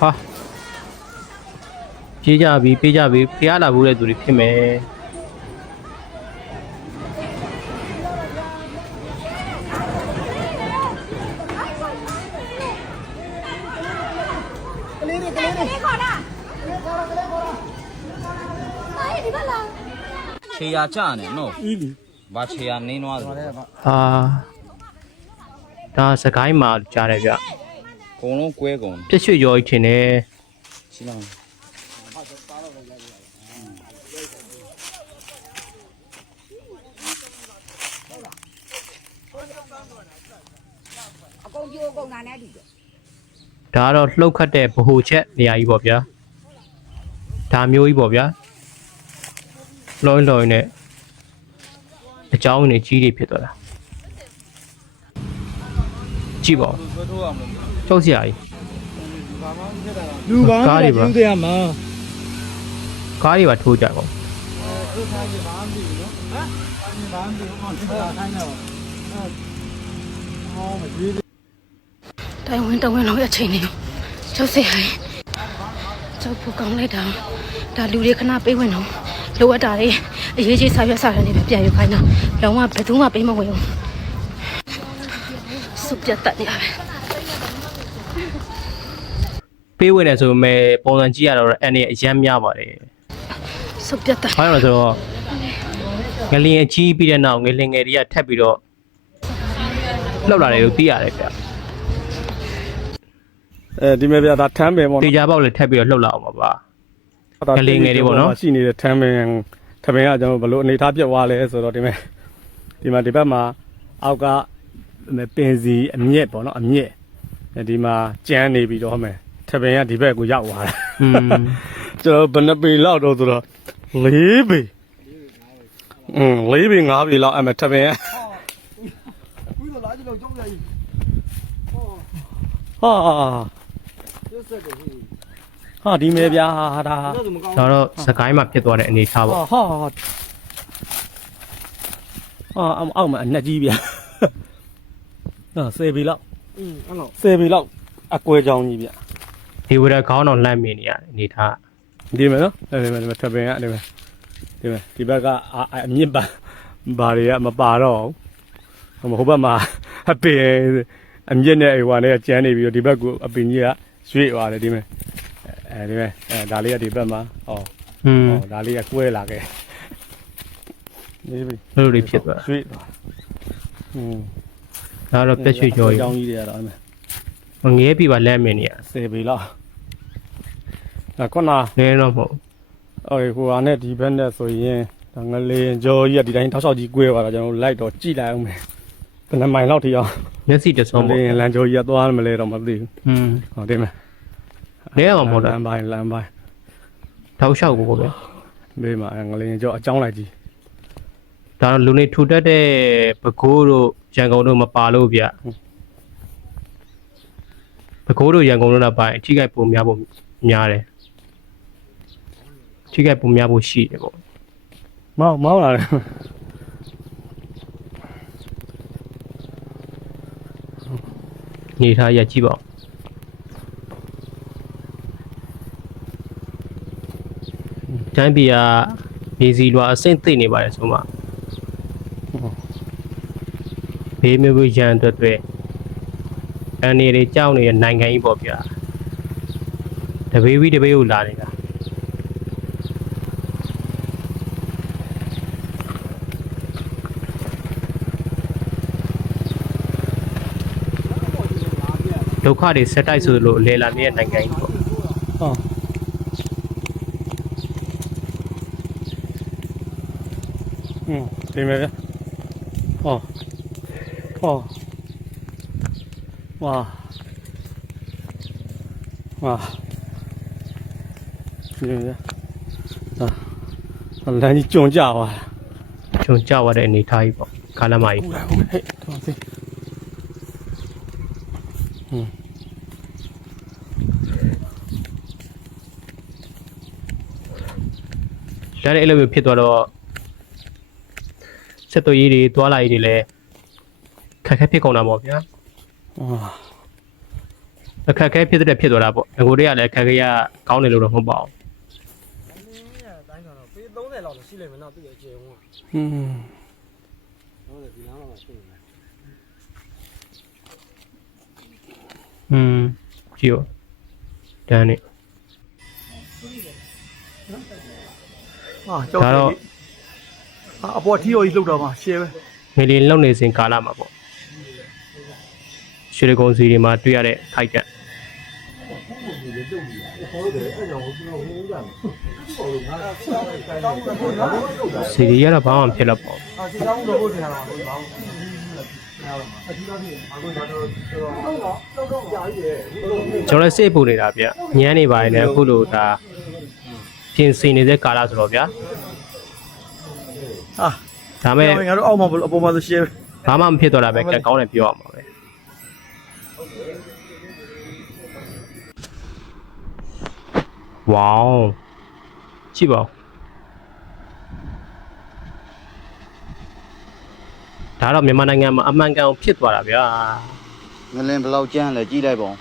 ဟာပြေးကြပြီပြေးကြပြီဖျားလာဘူးတဲ့သူတွေဖြစ်မယ်ခြေရကြနေနော်ဘာခြေရနင်းသွားတယ်ဟာဒါစကိုင်းမှာကြားတယ်ဗျအ ကုန်လုံးကွဲကုန်ပြည့်ရွှေရောကြီးထင်တယ်ရှင်းအောင်အကုန်ပြိုးကုန်တာနဲ့တူတယ်ဒါကတော့လှုပ်ခတ်တဲ့ဗဟိုချက်နေရာကြီးပေါ့ဗျာဒါမျိုးကြီးပေါ့ဗျာလောလောနဲ့အကြောင်းနေကြီးတွေဖြစ်သွားတာ ကြည့်ပါဦးဆွဲထိုးအောင်လို့ကြောက်စရာကြီးလူပါကားတွေပါယူတယ်မှာကားတွေပါထိုးကြပါဦးသူထားကြပါမသိဘူးနော်ဟမ်ဘာမှမသိဘူးအော်ဒီကခိုင်းတော့အော်မကြည့်တိုင်ဝင်တဝင်းလောက်အချိန်နေကျောက်စရိုင်းကျောက်ဖို့ကောင်းလိုက်တာဒါလူတွေခဏပေးဝင်တော့လိုအပ်တာတွေအရေးကြီးစာရွက်စာတမ်းတွေပဲပြန်ယူခိုင်းတော့လုံးဝဘယ်သူမှပေးမဝင်ဘူး စုပြတ်တက်နေရပဲပေးဝင်တယ်ဆိုပေမဲ့ပုံစံကြည့်ရတော့အဲ့နေအရမ်းများပါတယ်စုပြတ်တက်ဘာလို့လဲဆိုတော့ငလျင်အကြီးပြီးတဲ့နောက်ငလျင်ငယ်တွေကထပ်ပြီးတော့လှုပ်လာတယ်လို့သိရတယ်ဗျအဲဒီမဲ့ပြဒါထမ်းပင်ပေါ့တေချာပေါက်လည်းထပ်ပြီးတော့လှုပ်လာအောင်ပါပါဒါငလေးငယ်လေးပေါ့နော်ရှိနေတဲ့ထမ်းပင်ထမ်းပင်ကကျွန်တော်ဘယ်လိုအနေထားပြတ်သွားလဲဆိုတော့ဒီမဲ့ဒီမှာဒီဘက်မှာအောက်က ပင်စီအမြက်ပေါ့နော်အမြက်ဒီမှာကြမ်းနေပြီးတော့မယ်ထပင်ကဒီဘက်ကိုရောက်သွားတာကျွန်တော်ဘယ်နှပေလောက်တော့ဆိုတော့၄ပေอืม၄ပေ၅ပေလောက်အဲ့မှာထပင်ကကူးတော့လာကြည့်တော့ကြောက်ရည်ဟာဟာဒီမေဗျာဟာဒါဒါတော့စကိုင်းမှာဖြစ်သွားတဲ့အနေထားပေါ့ဟာဟာအောက်မှာအနှက်ကြီးဗျာ ဟာ၁၀ပေလောက်อืมအဲ့လို၁၀ပေလောက်အကွဲချောင်းကြီးဗျ ဒီဝရခေါင်းတော့လှမ်းမြင်နေရတယ်အနေအထား ဒီမယ်နော်ဒီမယ်ဒီမယ်ထပင်ကဒီမယ်ဒီမယ်ဒီဘက်ကအာအမြင့်ပါဘာတွေကမပါတော့ဘူးဟိုဘက်မှာအပင်အမြင့်နဲ့အိမ်ဝါနဲ့ကျန်းနေပြီးတော့ဒီဘက်ကအပင်ကြီးကရွှေ့သွားတယ်ဒီမယ်အဲဒီမယ်အဲဒါလေးကဒီဘက်မှာဟော อืม ဟောဒါလေးကကွဲလာခဲ့ဒီပြီ ဘယ်လိုတွေဖြစ်သွား ရွှေ့သွားอืม တာဒါတော့ပြည့်ရွှေကြော်ကြီးကြောင်းကြီးတွေကတော့အဲ့မဲ့ငရဲပြီပါလှမ်းမြင်နေရ10ပေလောက်ဒါခုနလဲတော့မဟုတ်အော်ဟိုဟာနဲ့ဒီဘက်နဲ့ဆိုရင်ဒါငလေကြောကြီးကဒီတိုင်းထောက်ဆောက်ကြီးကွဲသွားတာကျွန်တော်လိုက်တော့ကြည်လိုက်အောင်မယ်ဘယ်နှမိုင်လောက်ထိအောင်မျက်စိတဆုံးငပေါ့လေလမ်းကြောကြီးကသွားမလဲတော့မသိဘူးอืมဟုတ်တယ်မယ်လဲရမှာမဟုတ်လလားမ်းပိုင်းလမ်းပိုင်းတောက်လျှောက်ကိုပေါ့ဗျာဘေးမှာငလေကြောအကြောင်းလိုက်ကြီး ဒါတော့လူနေထူတက်တဲ့ပကိုးတို့ရန်ကုန်တို့မပါလို့ဗျပကိုးတို့ရန်ကုန်တို့တော့ပိုင်းအထိခိုက်ပုံများဖို့များတယ်ထိခိုက်ပုံများဖို့ရှိတယ်ပေါ့မောင်းမောင်းလာတယ်နေထားရကြည့်ပါဦးတန်းပြည်ကမြေစီလွာအဆင့်သိမ့်နေပါတယ်ဆိုမှ ဘေးမျိုးရန်အတွက်တွေအန်နေတွေကြောက်နေတဲ့နိုင်ငံကြီးပေါ့ဗျာတဘေးဝီတဘေးကိုလာနေတာဒုက္ခတွေဆက်တိုက်ဆိုလို့လဲလာနေတဲ့နိုင်ငံကြီးပေါ့ဟောอืมဒီမဲ့ဗျဟော ဟောဝါဝါဒီမဲ့ဗျဟာလမ်းကြီးကြုံကြသွားတာကျွန်ကြောက်ရတဲ့အနေအထားကြီးပေါ့ကာလမကြီးဟုတ်လားဟုတ်ဟဲ့တော်စေဒါနဲ့အဲ့လိုမျိုးဖြစ်သွားတော့စက်တော်ကြီးတွေတွာလာကြီးတွေလည်း ခက်ခဲဖြစ်ကုန်တာပေါ့ဗျာ အာ အခက်အခဲဖြစ်တဲ့ဖြစ်သွားတာပေါ့ငကိုတွေကလည်းအခက်အခဲကကောင်းတယ်လို့တော့မဟုတ်ပါဘူး တိုင်းကတော့ပေး30လောက်ရှိလိမ့်မယ်နော်သူ့ရဲ့အကျယ်ဝန်း อืม ဟုတ်တယ်ဒီနားမှာရှိနေတယ် อืมကြည့်ရောတန်းနေ ဟာကြောက်တယ်ဟာအပေါ်ထီရောကြီးလှုပ်တော့မှရှယ်ပဲ ငလင်လုံနေစဉ်ကာလမှာပေါ့ ရွှေရကုံစီတွေမှာတွေ့ရတဲ့ခိုက်ကက်စီရီရတော့ဘာမှမဖြစ်တော့ပါဘူးဟာဒီကောင်တော့ဘုရားတော်ဘာလို့ကျွန်တော်လည်းစိတ်ပူနေတာဗျညမ်းနေပါရင်လည်းအခုလိုဒါပြင်ဆင်နေတဲ့ကာလဆိုတော့ဗျာဟာဒါမဲ့ငါတို့အောက်မှာအပေါ်မှာဆိုရှယ်ဘာမှမဖြစ်တော့တာပဲကက်ကောင်းတယ်ပြောရမှာ ပဲဝေါကြည့်ပါဦးဒါတော့မြန်မာနိုင်ငံမှာအမှန်ကန်အောင်ဖြစ်သွားတာဗျာငလင်ဘယ်လောက်ကျန်းလဲကြီးလိုက်ပါဦး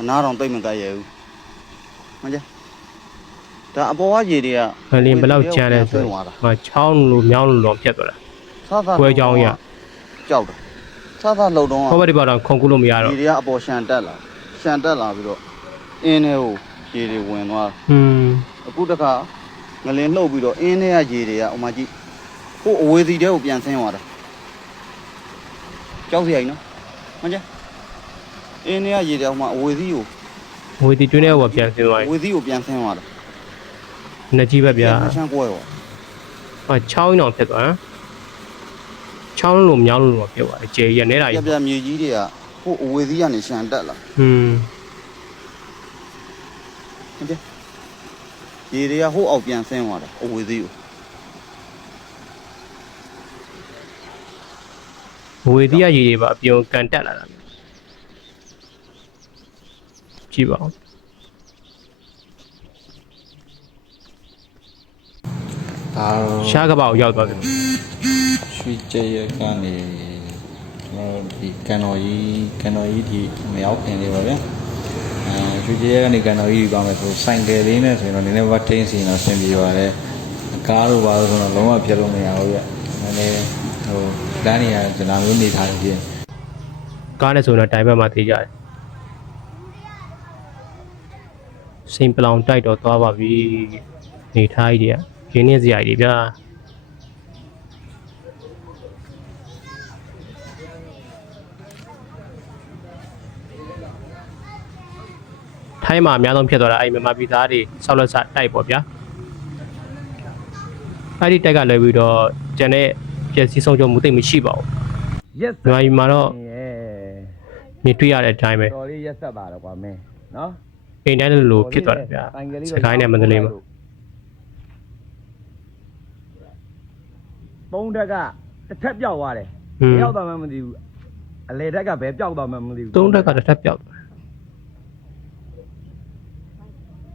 အနားတော်တိတ်မကရဘူးမကြဒါအပေါ်ကရေတွေကငလင်ဘယ်လောက်ကျန်လဲဆိုတော့မချောင်းလိုမြောင်းလိုတော့ဖြစ်သွားတာဆာသာပွဲကြောင်းရကြောက်တယ်ဆာသာလှုပ်တော့ဟောဘက်ဒီဘောက်တော့ခုန်ကူးလို့မရတော့ရေတွေကအပေါ်ရှန်တက်လာရှန်တက်လာပြီးတော့အင်းထဲကို ရေတွေဝင်သွားဟွန်းအခုတခါငလင်လှုပ်ပြီးတော့အင်းထဲကရေတွေကဥမာကြည့်ဟိုအဝေးစီတဲကိုပြန်ဆင်းသွားတာကြောက်စရာကြီးနော်မကြအင်းထဲကရေတွေဥမာအဝေးစီကိုငွေတီတွင်းထဲကိုပြန်ဆင်းသွားအပြီဝေးစီကိုပြန်ဆင်းသွားတာနှစ်ကြီးပဲဗျာရှန်ကွဲရောဟာချောင်းအောင်ဖြစ်သွားဟမ်ချောင်းလိုမြောင်းလိုတော့ဖြစ်သွားတယ်ကျေရနေတာပြကြီးပြမြေကြီးတွေကဟိုအဝေးစီကနေရှန်တက်လာ ဟွန်းရေတွေကဟိုအောက်ပြန်ဆင်းသွားတာအဝေးစီကိုငွေတီးရရေတွေပါအပြုံကန်တက်လာတာဗျကြည့်ပါဦးဒါတော့ရှားကပောက်ရောက်သွားပြီရွှေကြဲရကနေကျွန်တော်ဒီကန်တော်ကြီးကန်တော်ကြီးဒီမရောက်ခင်လေးပါဗျာအဲ ရွှေကြဲရကနေကန်တော်ကြီးပါမယ်ဆိုစိုင်တယ်လေးနဲ့ဆိုရင်တော့နည်းနည်းဘာတင်းစီတော့ဆင်ပြေပါတယ်ကားလိုပါလို့ဆိုတော့လုံးဝပြတ်လို့မရဘူးဗျနည်းနည်းဟိုလမ်းနေရကျွန်တော်မျိုးနေထားနေပြင်ကားနဲ့ဆိုတော့တိုင်ဘက်မှာသေးကြတယ်စိန်ပလောင်တိုက်တော့သွားပါပြီနေထားကြီးတွေကရင်းနှင်းစရာကြီးတွေဗျာ ထိုင်းမှာအများဆုံးဖြစ်သွားတာအဲ့မြန်မာပြည်သားတွေဆောက်လက်စတိုက်ပေါ့ဗျာအဲ့ဒီတိုက်ကလွယ်ပြီးတော့ကျန်တဲ့ပျက်စီးဆုံးရှုံးမှုသိပ်မရှိပါဘူးရက်မြန်မာပြည်မှာတော့ရဲ့မြင်တွေ့ရတဲ့အတိုင်းပဲတော်လေးရက်ဆက်ပါတော့ကွာမင်းနော်အိမ်တိုင်းလိုလိုဖြစ်သွားတယ်ဗျာစကိုင်းနဲ့မန္တလေးမှာပုံးတက်ကတစ်ထက်ပြောက်သွားတယ်ဟွန်းတယောက်တော့မှမသိဘူးအလေတက်ကဘယ်ပြောက်သွားမှမသိဘူးသုံးတက်ကတစ်ထပ်ပြောက်သွား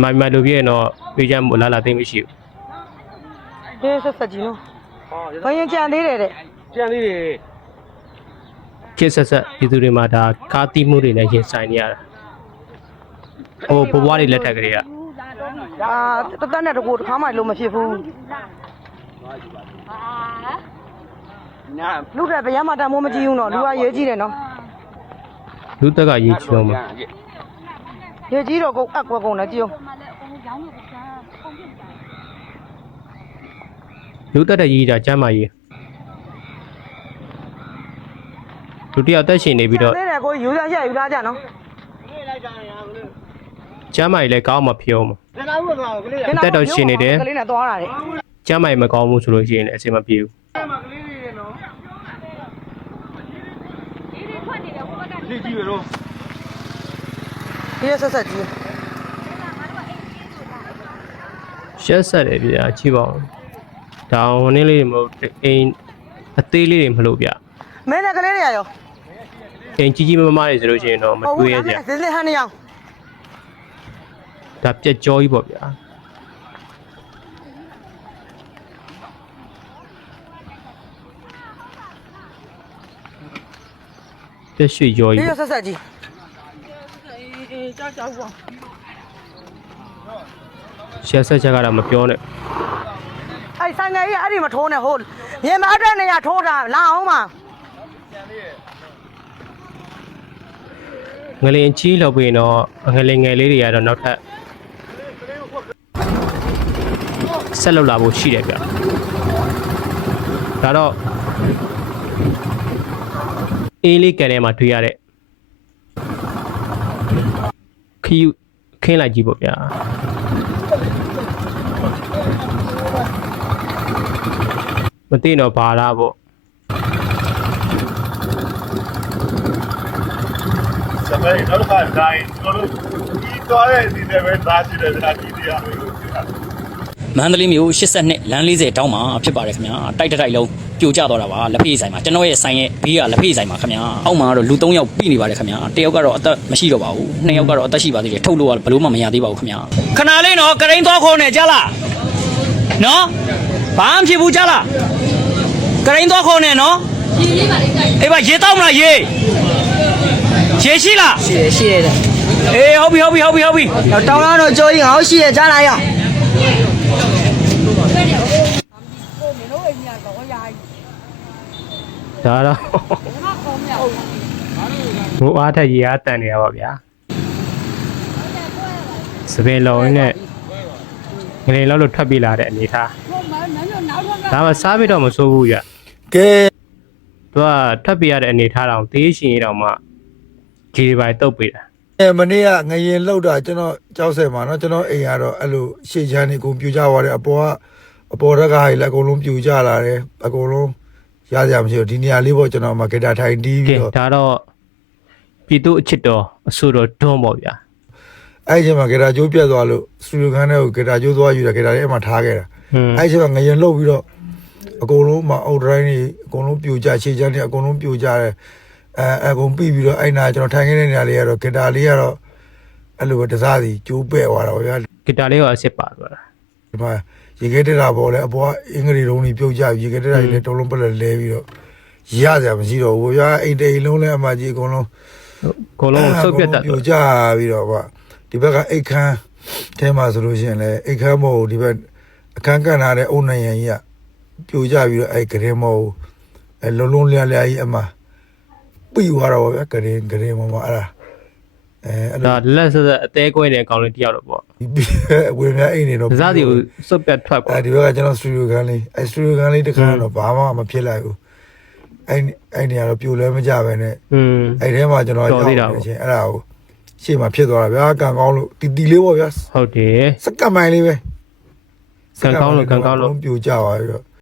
မိုင်မိုင်လူပြည့်ရင်တော့အေးချမ်းမှုလာလာသိမ့်မရှိဘူးဒီဆက်ဆက်ကြီးနော်ဘယင်ကြံသေးတယ်တဲ့ကြံသေးတယ်ခေတ်ဆက်ဆက်ပြည်သူတွေမှာဒါကားတိမှုတွေနဲ့ရင်ဆိုင်နေရတာဟိုဘဝတွေလက်ထက်ကလေးကအာတသက်နဲ့တကူတစ်ခါမှလုံးမဖြစ်ဘူးလူတဲ့ဗျာမတမိုးမကြည့်ဘူးနော်လူကရေးကြည့်တယ်နော်လူသက်ကရေးချလုံးမှာ ရေးကြည့်တော့ကိုအက်ကွက်ကုန်တယ်ကြည့်အောင်လူသက်တဲ့ရေးတာကျမ်းမာရေးလူတစ်ယောက်တက်ရှင်နေပြီးတော့သေးတယ်ကိုယူရရယူလာကြနော်ကျမ်းမာရေးလည်းကောင်းမှဖြစ်အောင်မှာတက်တော့ရှင်နေတယ်ကလေးနဲ့သွားတာတဲ့ကျမ်းမာရေးမကောင်းဘူးဆိုလို့ရှိရင်လည်းအဆင်မပြေဘူးလေးကြီးပဲတော့ ပြည့်ဆက်ဆက်ကြီးရှက်ဆက်တယ်ဗျာကြည့်ပါဦးဒါဟိုနေ့လေးမဟုတ်အိမ်အသေးလေးတွေမလို့ဗျာမင်းလည်းကလေးတွေရရောအိမ်ကြီးကြီးမမတွေဆိုလို့ရှိရင်တော့မတွေးရကြစစ်စစ်ဟန်နေအောင်ဒါပြက်ကြောကြီးပေါ့ဗျာပြက်ရွှေကြောကြီးပြက်ဆက်ဆက်ကြီး ရှက်ဆက်ချက်ကတော့မပြောနဲ့အဲ့ဆိုင်ငယ်ကြီးအဲ့ဒီမထိုးနဲ့ဟိုမြေမအတွက်နေရထိုးတာလာအောင်ပါငလင်ကြီးလောက်ပြီးရင်တော့ငလင်ငယ်လေးတွေကတော့နောက်ထပ်ဆက်လောက်လာဖို့ရှိတယ်ဗျဒါတော့အေးလေးကန်ထဲမှာတွေ့ရတဲ့ ခယူခင်းလိုက်ကြည့်ပေါ့ဗျာမသိတော့ဘာလားပေါ့စပယ်နောက်တစ်ခါတိုင်းကျွန်တော်တို့ဒီသွားတဲ့ဒီနဲ့ပဲသားရှိတယ်ဒါဒီတရားပဲမန္တလေးမြို့82လမ်း40တောင်းမှာဖြစ်ပါတယ်ခင်ဗျာတိုက်တစ်တိုက်လုံး ပြိုကျသွားတာပါလက်ဖေးဆိုင်မှာကျွန်တော်ရဲ့ဆိုင်ရဲ့ဘေးကလက်ဖေးဆိုင်မှာခင်ဗျာအောက်မှာကတော့လူ3ယောက်ပြိနေပါတယ်ခင်ဗျာတယောက်ကတော့အသက်မရှိတော့ပါဘူးနှစ်ယောက်ကတော့အသက်ရှိပါသေးတယ်ထုတ်လို့ကဘလို့မှမရသေးပါဘူးခင်ဗျာခဏလေးနော်ကရိန်းသွားခေါ်နေကြလားနော်ဘာမှဖြစ်ဘူးကြလားကရိန်းသွားခေါ်နေနော်ရေလေးပါလေးအေးပါရေတောက်မလားရေရေရှိလားရှိရရှိရတယ်အေးဟုတ်ပြီဟုတ်ပြီဟုတ်ပြီဟုတ်ပြီတောင်းလာတော့ကြိုးရင်ဟောရှိရကြားလာရ ဒါတော့ဘိုးအားထက်ရေအားတန်နေတာပါဗျာစပယ်လုံးနဲ့ငလင်လောက်လို့ထွက်ပြေးလာတဲ့အနေထားဒါမှစားပြီးတော့မစိုးဘူးဗျ ကဲ သူကထွက်ပြေးရတဲ့အနေထားတောင်သေးရှင်ရတောင်မှဂျီဒီပိုင်တုတ်ပေးတာ အဲမနေ့ကငရင်လောက်တာကျွန်တော်ကြောက်ဆယ်မှာเนาะကျွန်တော်အိမ်ကတော့အဲ့လိုရှေ့ချမ်းနေကုန်ပြူကြသွားတယ်အပေါ်ကအပေါ်ရက်ကဟိုလည်းအကုန်လုံးပြူကြလာတယ်အကုန်လုံး ရစရာမရှိဘူးဒီနေရာလေးပေါ့ကျွန်တော်မှာဂီတာထိုင်တီးကဲပြီးတော့ဒါတော့ပြည်သူအချစ်တော်အဆိုတော်တွန်းပေါ့ဗျာအဲ့ဒီချိန်မှာဂီတာကျိုးပြတ်သွားလို့စတူဒီယိုခန်းထဲကိုဂီတာကျိုးသွားယူတယ်ဂီတာလေးအဲ့မှာထားခဲ့တာဟွန်းအဲ့ဒီချိန်မှာငရင်လှုပ်ပြီးတော့အကုန်လုံးမှာအော်ဒရိုင်းတွေအကုန်လုံးပြိုကျရှေ့ချမ်းတွေအကုန်လုံးပြိုကျတယ်အဲအကုန်ပြီးပြီးတော့အဲ့နာကျွန်တော်ထိုင်ခဲ့တဲ့နေရာလေးကတော့ဂီတာလေးကတော့အဲ့လိုပဲတစားစီကျိုးပဲ့သွားတာပေါ့ဗျာဂီတာလေးကအစ်စ်ပါသွားတာ ဒီမှာရေခဲတက်တာပေါ့လေအပေါ်ကအင်္ဂလိပ်လုံးကြီးပြုတ်ကြပြီရေခဲတက်တာကြီးလည်းတုံးလုံးပက်လက်လဲပြီးတော့ရစရာမရှိတော့ဘူးဗျာအိမ်တိမ်လုံးလည်းအမကြီးအကုန်လုံးအကုန်လုံးဆုတ်ပြတ်တတ်ပြုတ်ကြပြီးတော့ဗျဒီဘက်ကအိတ်ခမ်းထဲမှာဆိုလို့ရှိရင်လည်းအိတ်ခမ်းမဟုတ်ဘူးဒီဘက်အခန်းကန်ထားတဲ့အုံနိုင်ရန်ကြီးကပြိုကြပြီးတော့အဲ့ဂရင်မဟုတ်ဘူးအဲ့လုံးလုံးလျားလျားကြီးအမပြီးသွားတော့ဗျာဂရင်ဂရင်မမအဲ့ဒါ အဲအဲ့ဒါလိုလက်ဆက်ဆက်အသေးကွဲတဲ့အကောင်လေးတယောက်တော့ပေါ့အဝေများအိမ်နေတော့ဒစားစီကိုဆုတ်ပြတ်ထွက်ပေါ့အဲဒီဘက်ကကျွန်တော်စတူဒီယိုခန်းလေးအဲစတူဒီယိုခန်းလေးတစ်ခါတော့ဘာမှမဖြစ်လိုက်ဘူးအဲအဲ့နေရာတော့ပြိုလဲမကြပဲနဲ့อืม အဲ့ထဲမှာကျွန်တော်တော်သေးတာနေပေါ့ချင်းအဲ့ဒါကိုရှေ့မှာဖြစ်သွားတာဗျာကံကောင်းလို့တီတီလေးပေါ့ဗျာဟုတ်တယ် စက္ကန့်ပိုင်းလေးပဲကံကောင်းလို့ကံကောင်းလို့ပြိုကြပါပြီတော့